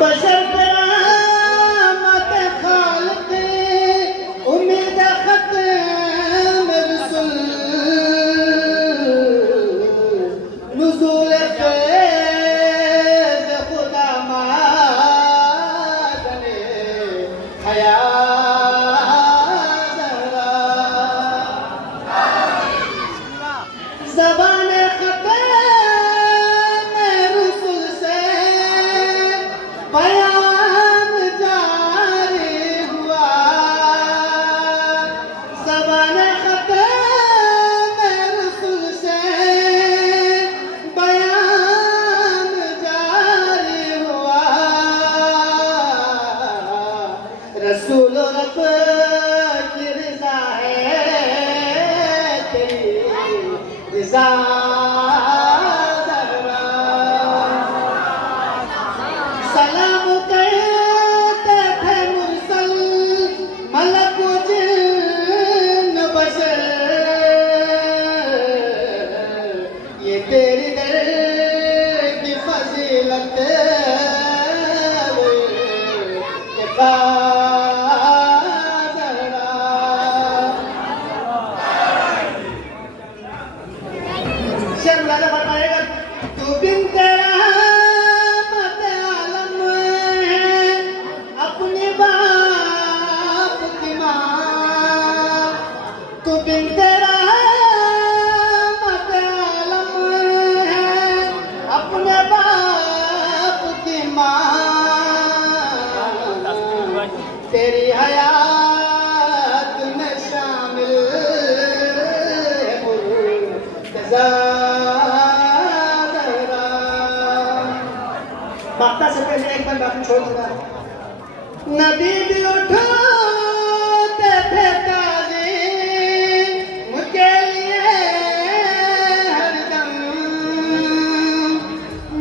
बशर करामत खालिक उम्मीद खत्म रसूल नुज़ूल फैज़ खुदा मादने हया ज़बान ख़त्म रसूल से बयान जारी हुआ। ज़बान ख़त्म रसूल से बयान जारी हुआ। रसूल रब की रज़ा है तेरी रज़ा ज़हरा। सलाम कहते थे मुरसल मलक जिन्न बशर ये तेरी दर की फजीलत शर्मिला फरमाएगा तू बिन तेरा मत आलम है अपने बाप की माँ। तू बिन तेरा मत आलम है अपने बाप की माँ। तेरी हयात में शामिल है मुर्तज़ा ज़हरा। बाता से पहले एक बार बात छोड़ दूंगा। नबी भी उठोते थे ताज़ीम के लिए हरदम।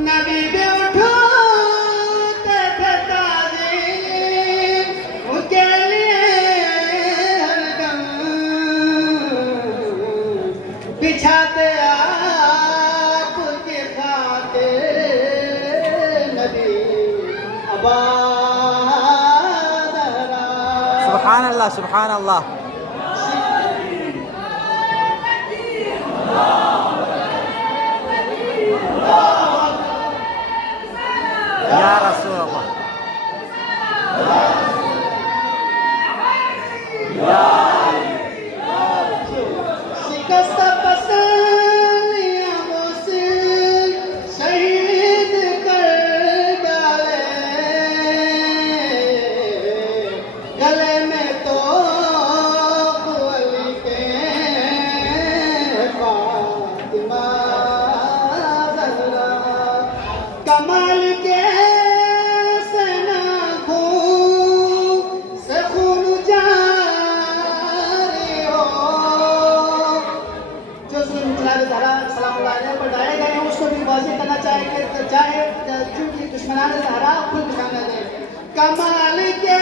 नबी भी उठोते थे ताज़ीम के लिए हरदम। बिछाते आपके खातिर नबी अबा ज़हरा। सुभान अल्लाह सुभान अल्लाह। या रसूल अल्लाह। शिकस्त पसलियों से शहीद कर डाले। गले में तो अली के फातिमा ज़हरा। कमाल के सना खून से खून जारी हो। जो जुल्म ज़हरा सलामुल्लाह अलैहा पर डाले गए हैं उसको भी वाज़ेह करना चाहिए चाहे चूंकि दुश्मनान ज़हरा खुद निशाना दे। कमाल के